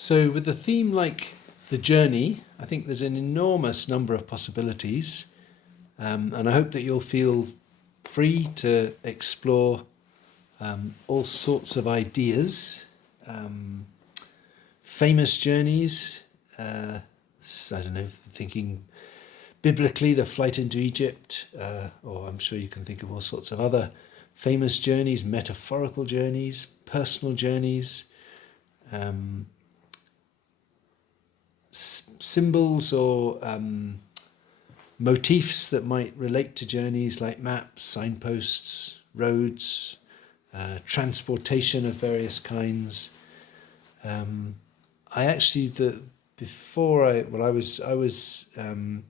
So with a theme like the journey, I think there's an enormous number of possibilities, and I hope that you'll feel free to explore all sorts of ideas, famous journeys. I don't know, thinking biblically, the flight into Egypt, or I'm sure you can think of all sorts of other famous journeys, metaphorical journeys, personal journeys, symbols or motifs that might relate to journeys like maps, signposts, roads, transportation of various kinds. I actually I was en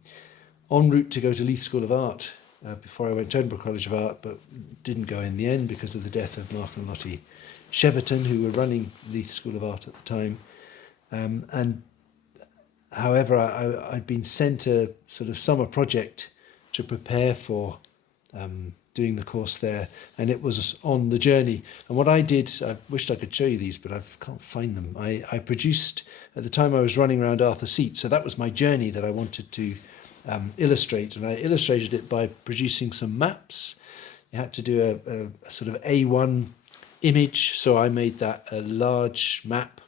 route to go to Leith School of Art before I went to Edinburgh College of Art, but didn't go in the end because of the death of Mark and Lottie Cheverton, who were running Leith School of Art at the time. And however, I'd been sent a sort of summer project to prepare for doing the course there, and it was on the journey. And what I did, I wished I could show you these, but I can't find them. I produced, at the time I was running around Arthur Seat, so that was my journey that I wanted to illustrate, and I illustrated it by producing some maps. You had to do a sort of A1 image, so I made that a large map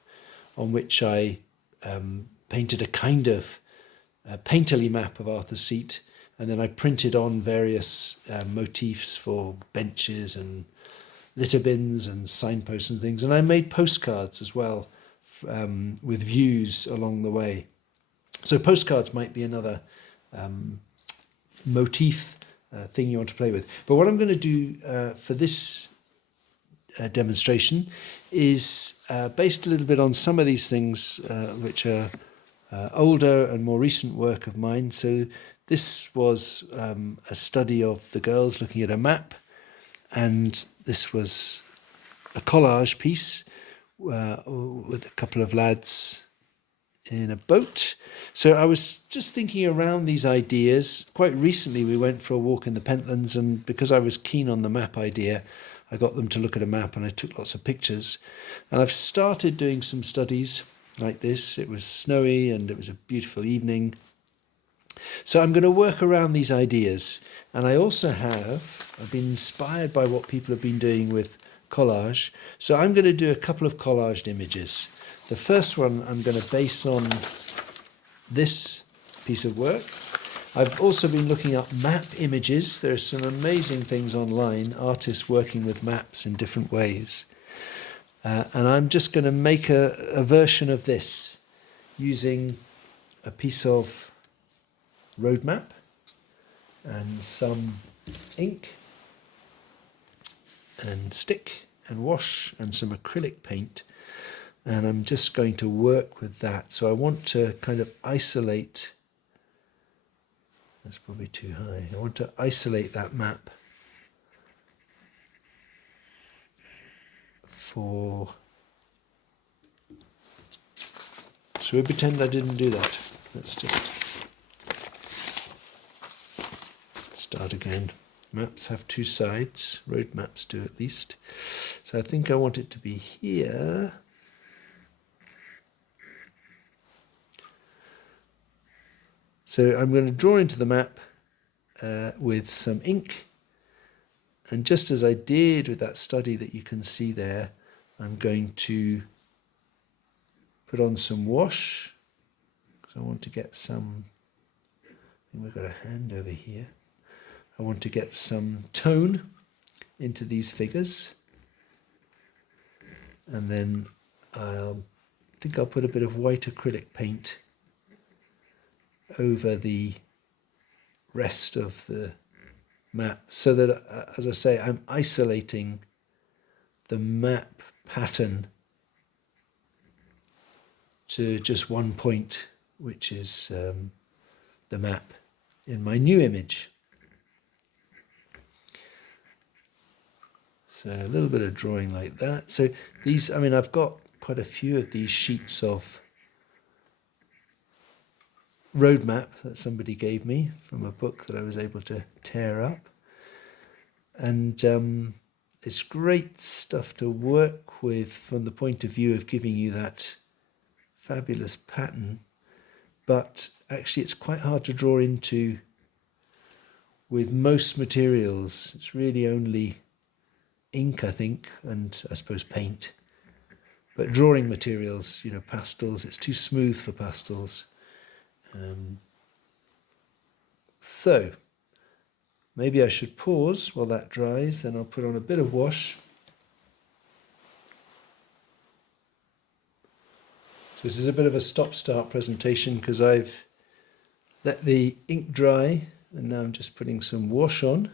on which I painted a kind of painterly map of Arthur's Seat, and then I printed on various motifs for benches and litter bins and signposts and things, and I made postcards as well with views along the way. So postcards might be another motif thing you want to play with. But what I'm going to do for this demonstration is based a little bit on some of these things which are older and more recent work of mine. So this was a study of the girls looking at a map, and this was a collage piece with a couple of lads in a boat. So I was just thinking around these ideas. Quite recently we went for a walk in the Pentlands, and because I was keen on the map idea, I got them to look at a map and I took lots of pictures. And I've started doing some studies like this. It was snowy and it was a beautiful evening. So I'm going to work around these ideas. And I also I've been inspired by what people have been doing with collage. So I'm going to do a couple of collaged images. The first one I'm going to base on this piece of work. I've also been looking up map images. There are some amazing things online, artists working with maps in different ways. And I'm just going to make a version of this using a piece of road map and some ink and stick and wash and some acrylic paint. And I'm just going to work with that. So I want to kind of isolate, that's probably too high. I want to isolate that map for, so we pretend I didn't do that. Let's just start again. Maps have two sides, road maps do at least. So I think I want it to be here. So I'm going to draw into the map with some ink, and just as I did with that study that you can see there, I'm going to put on some wash, because I want to get some, I think we've got a hand over here, I want to get some tone into these figures, and then I think I'll put a bit of white acrylic paint over the rest of the map, so that, as I say, I'm isolating the map pattern to just one point, which is the map in my new image. So a little bit of drawing like that. So these, I mean, I've got quite a few of these sheets of roadmap that somebody gave me from a book that I was able to tear up, and it's great stuff to work with from the point of view of giving you that fabulous pattern, but actually it's quite hard to draw into with most materials. It's really only ink, I think, and I suppose paint. But drawing materials, pastels, it's too smooth for pastels. So maybe I should pause while that dries, then I'll put on a bit of wash. So this is a bit of a stop-start presentation because I've let the ink dry and now I'm just putting some wash on,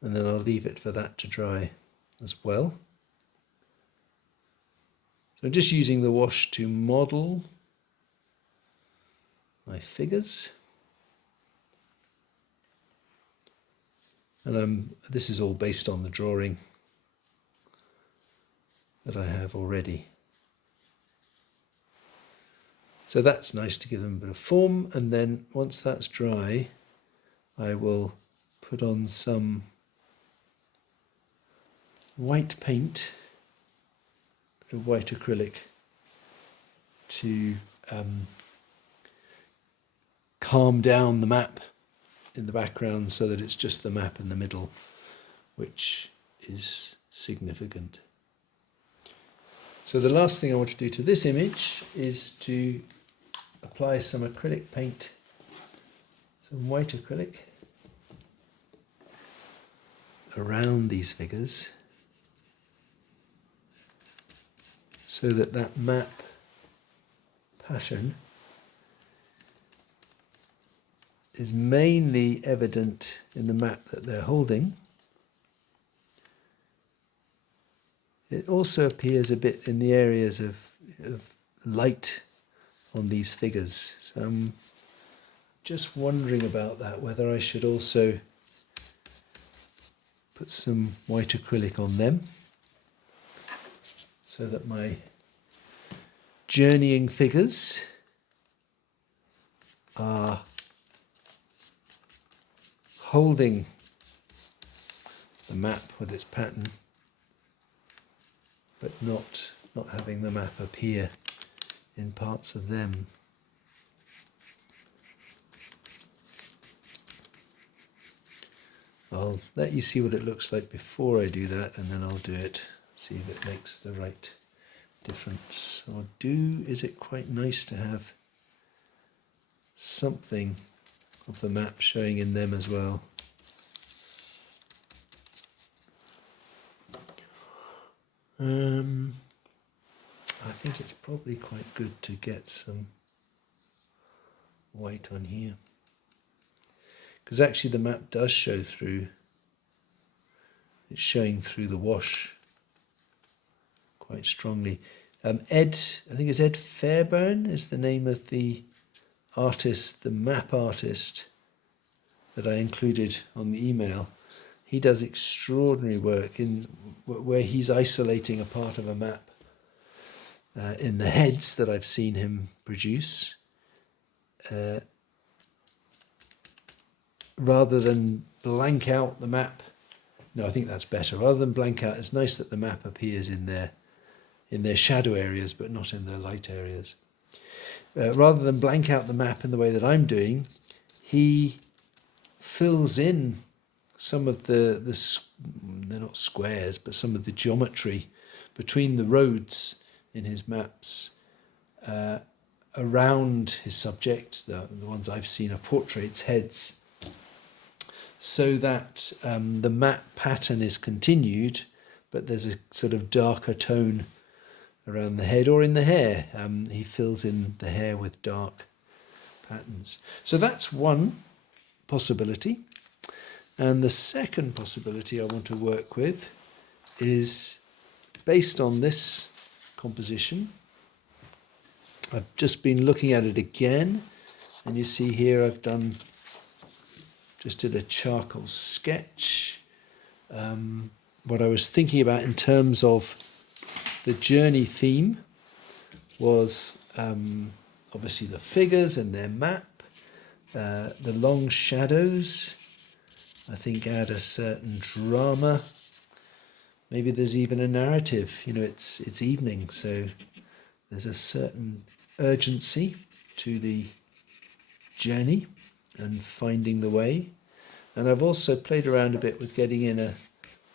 and then I'll leave it for that to dry as well. So I'm just using the wash to model my figures. And this is all based on the drawing that I have already. So that's nice to give them a bit of form, and then once that's dry, I will put on some white paint, a bit of white acrylic, to calm down the map in the background so that it's just the map in the middle, which is significant. So the last thing I want to do to this image is to apply some acrylic paint, some white acrylic, around these figures so that that map pattern is mainly evident in the map that they're holding. It also appears a bit in the areas of light on these figures. So I'm just wondering about that, whether I should also put some white acrylic on them so that my journeying figures are holding the map with its pattern, but not having the map appear in parts of them. I'll let you see what it looks like before I do that, and then I'll do it, see if it makes the right difference. Is it quite nice to have something of the map showing in them as well? I think it's probably quite good to get some white on here, because actually the map does show through. It's showing through the wash quite strongly. I think it's Ed Fairbairn is the name of the artist, the map artist that I included on the email. He does extraordinary work in where he's isolating a part of a map in the heads that I've seen him produce, rather than blank out the map. No, I think that's better. Rather than blank out, it's nice that the map appears in their shadow areas, but not in their light areas. Rather than blank out the map in the way that I'm doing, he fills in some of they're not squares, but some of the geometry between the roads in his maps around his subject. The ones I've seen are portraits, heads, so that the map pattern is continued, but there's a sort of darker tone around the head or in the hair. He fills in the hair with dark patterns. So that's one possibility. And the second possibility I want to work with is based on this composition. I've just been looking at it again, and you see here I've just did a charcoal sketch. What I was thinking about in terms of the journey theme was obviously the figures and their map, the long shadows, I think add a certain drama. Maybe there's even a narrative. It's evening, so there's a certain urgency to the journey and finding the way. And I've also played around a bit with getting in a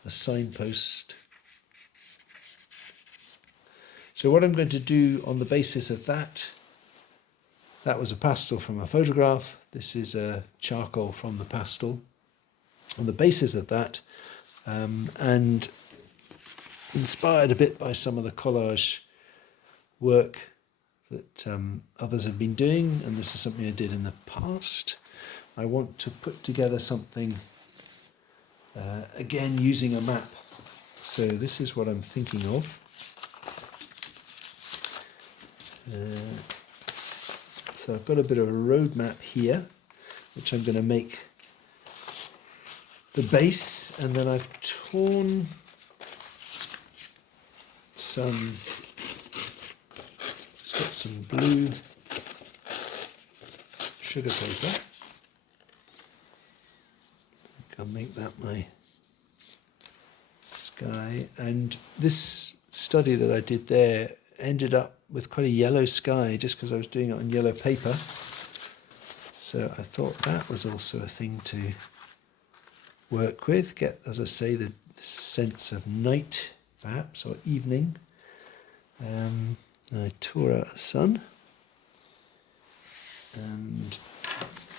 signpost. So what I'm going to do on the basis of that was a pastel from a photograph. This is a charcoal from the pastel. On the basis of that, and inspired a bit by some of the collage work that others have been doing, and this is something I did in the past, I want to put together something, again, using a map. So this is what I'm thinking of. So I've got a bit of a road map here, which I'm going to make the base, and then I've torn some, it's got some blue sugar paper. I'll make that my sky, and this study that I did there ended up with quite a yellow sky just because I was doing it on yellow paper. So I thought that was also a thing to work with, get, as I say, the sense of night perhaps, or evening. I tore out a sun, and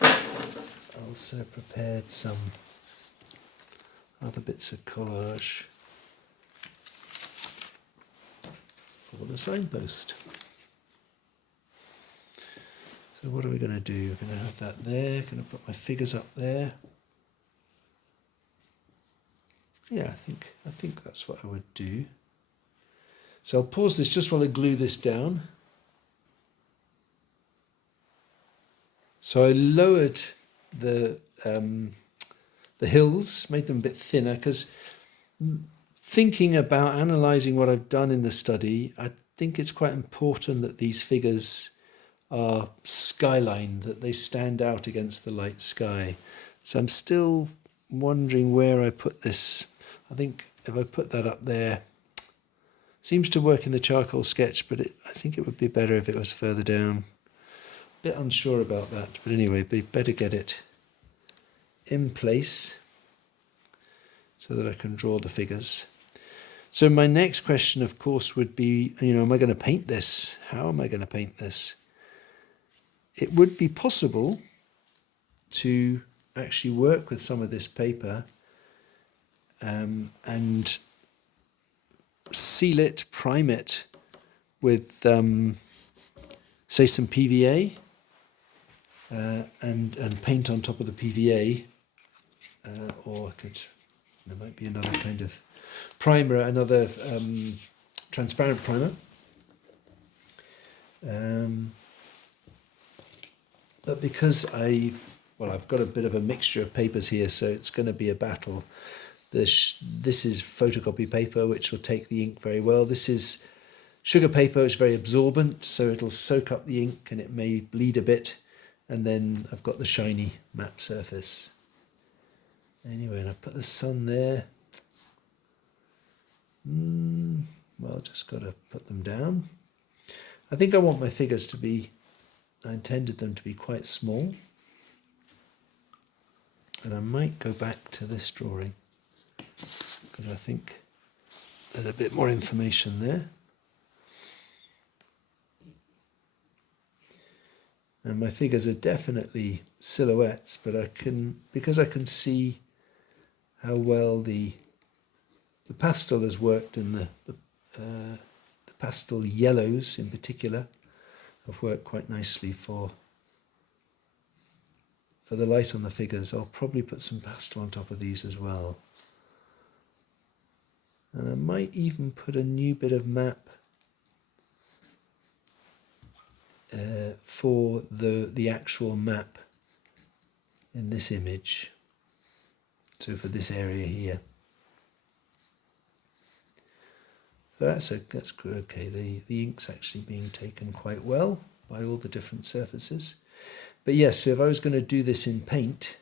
I also prepared some other bits of collage for the signpost. So what are we going to do? We're going to have that there, going to put my figures up there. Yeah, I think that's what I would do. So I'll pause this just while I glue this down. So I lowered the hills, made them a bit thinner, because thinking about analysing what I've done in the study, I think it's quite important that these figures are skylined, that they stand out against the light sky. So I'm still wondering where I put this. I think if I put that up there, seems to work in the charcoal sketch, but I think it would be better if it was further down. Bit unsure about that, but anyway, be better get it in place so that I can draw the figures. So my next question, of course, would be, am I going to paint this? How am I going to paint this? It would be possible to actually work with some of this paper and seal it, prime it with, say, some PVA and paint on top of the PVA, or there might be another kind of primer, another transparent primer. But because I've got a bit of a mixture of papers here, so it's going to be a battle. This is photocopy paper, which will take the ink very well. This is sugar paper, which is very absorbent, so it'll soak up the ink and it may bleed a bit. And then I've got the shiny map surface. Anyway, and I put the sun there. Well, just got to put them down. I think I want my figures to be, I intended them to be quite small. And I might go back to this drawing, because I think there's a bit more information there. And my figures are definitely silhouettes, but because I can see how well the pastel has worked, and the pastel yellows in particular have worked quite nicely for the light on the figures. I'll probably put some pastel on top of these as well. And I might even put a new bit of map for the actual map in this image. So for this area here. So that's good. Okay, the ink's actually being taken quite well by all the different surfaces. But yes, so if I was going to do this in paint,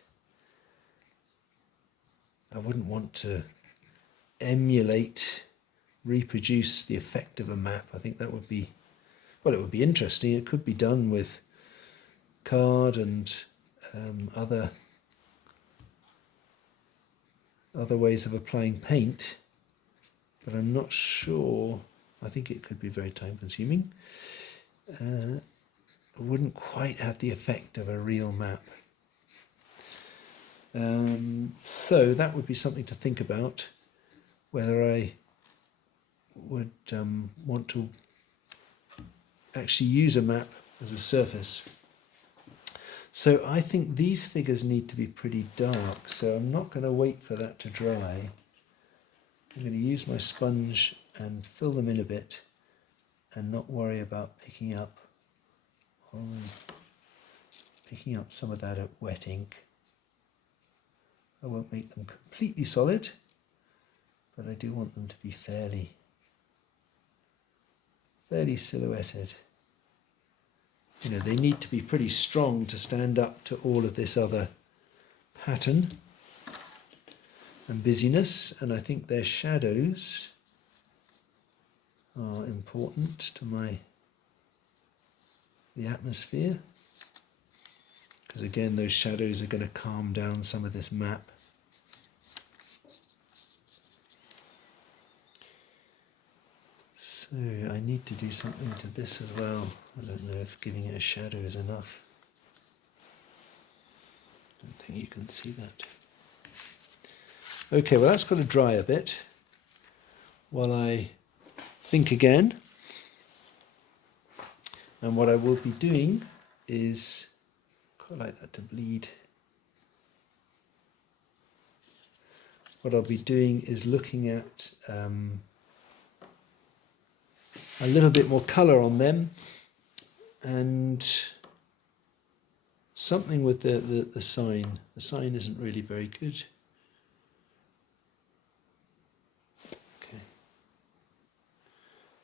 I wouldn't want to emulate, reproduce the effect of a map. I think that would be well, it would be interesting. It could be done with card and other ways of applying paint, but I'm not sure. I think it could be very time consuming. It wouldn't quite have the effect of a real map. So that would be something to think about, whether I would want to actually use a map as a surface. So I think these figures need to be pretty dark, so I'm not going to wait for that to dry. I'm going to use my sponge and fill them in a bit and not worry about picking up some of that wet ink. I won't make them completely solid, but I do want them to be fairly silhouetted. You know, they need to be pretty strong to stand up to all of this other pattern and busyness, and I think their shadows are important to the atmosphere, because again those shadows are going to calm down some of this map. So I need to do something to this as well. I don't know if giving it a shadow is enough. I don't think you can see that. Okay, well that's got to dry a bit while I think again. And what I will be doing is, quite like that to bleed. What I'll be doing is looking at a little bit more colour on them, and something with the sign. The sign isn't really very good. Okay.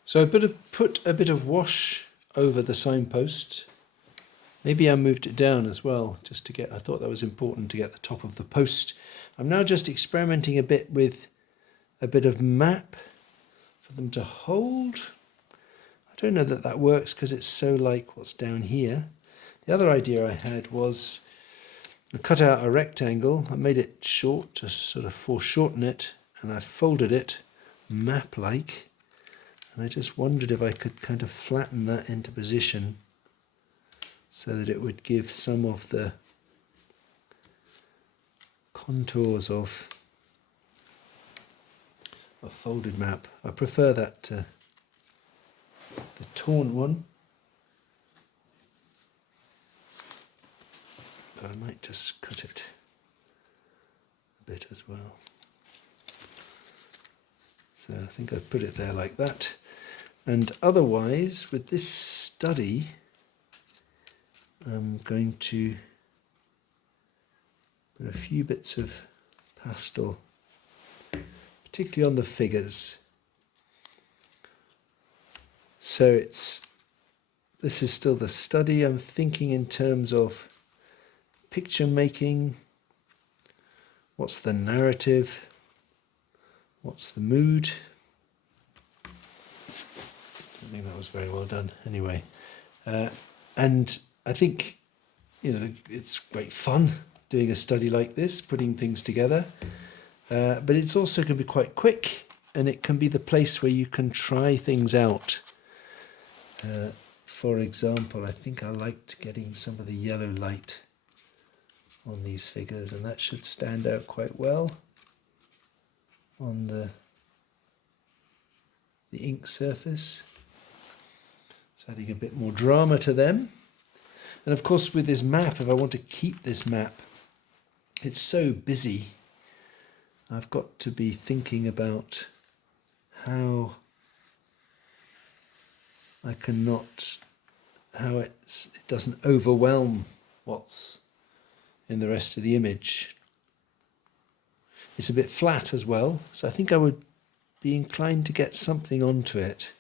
So I put a bit of wash over the signpost. Maybe I moved it down as well, just to get, I thought that was important to get the top of the post. I'm now just experimenting a bit with a bit of map for them to hold. I don't know that that works because it's so like what's down here. The other idea I had was I cut out a rectangle. I made it short, just sort of foreshorten it, and I folded it map-like. And I just wondered if I could kind of flatten that into position so that it would give some of the contours of a folded map. I prefer that to the torn one, but I might just cut it a bit as well. So I think I've put it there like that. And otherwise, with this study, I'm going to put a few bits of pastel, particularly on the figures. So this is still the study. I'm thinking in terms of picture making. What's the narrative? What's the mood? I think that was very well done anyway. And I think, you know, it's great fun doing a study like this, putting things together. But it's also going to be quite quick, and it can be the place where you can try things out. For example, I think I liked getting some of the yellow light on these figures, and that should stand out quite well on the ink surface. It's adding a bit more drama to them. And of course with this map, if I want to keep this map, it's so busy, I've got to be thinking about how I cannot, how it doesn't overwhelm what's in the rest of the image. It's a bit flat as well, so I think I would be inclined to get something onto it.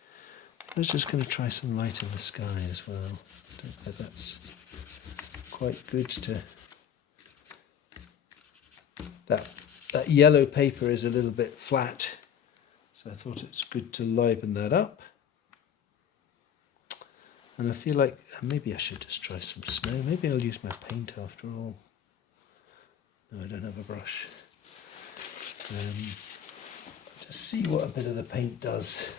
I was just going to try some light in the sky as well. I don't know if that's quite good to... That yellow paper is a little bit flat, so I thought it's good to liven that up. And I feel like maybe I should just try some snow. Maybe I'll use my paint after all. No, I don't have a brush. Just see what a bit of the paint does.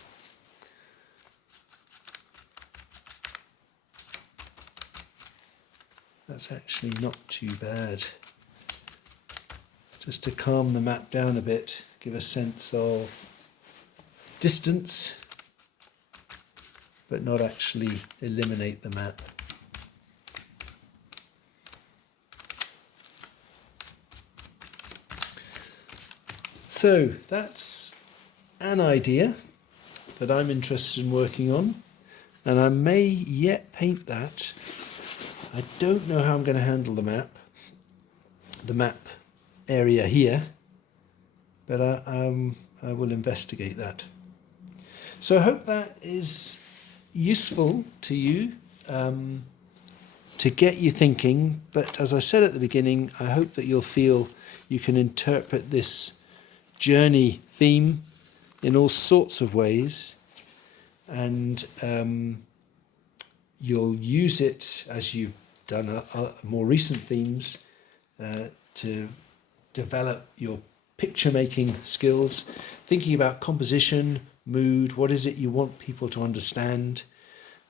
That's actually not too bad. Just to calm the map down a bit, give a sense of distance, but not actually eliminate the map. So that's an idea that I'm interested in working on, and I may yet paint that. I don't know how I'm going to handle the map area here, but I will investigate that. So I hope that is useful to you, to get you thinking. But as I said at the beginning, I hope that you'll feel you can interpret this journey theme in all sorts of ways, and you'll use it as you've done more recent themes to develop your picture making skills, thinking about composition, mood, what is it you want people to understand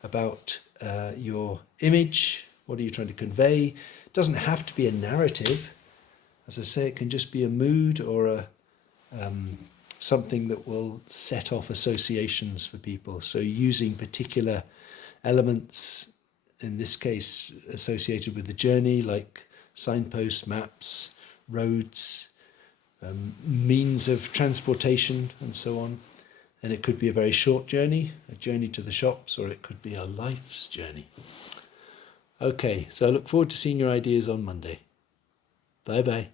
about your image, what are you trying to convey. It doesn't have to be a narrative. As I say, it can just be a mood or something that will set off associations for people. So using particular elements, in this case associated with the journey, like signposts, maps, roads, means of transportation and so on. And it could be a very short journey, a journey to the shops, or it could be a life's journey. Okay, so I look forward to seeing your ideas on Monday. Bye bye.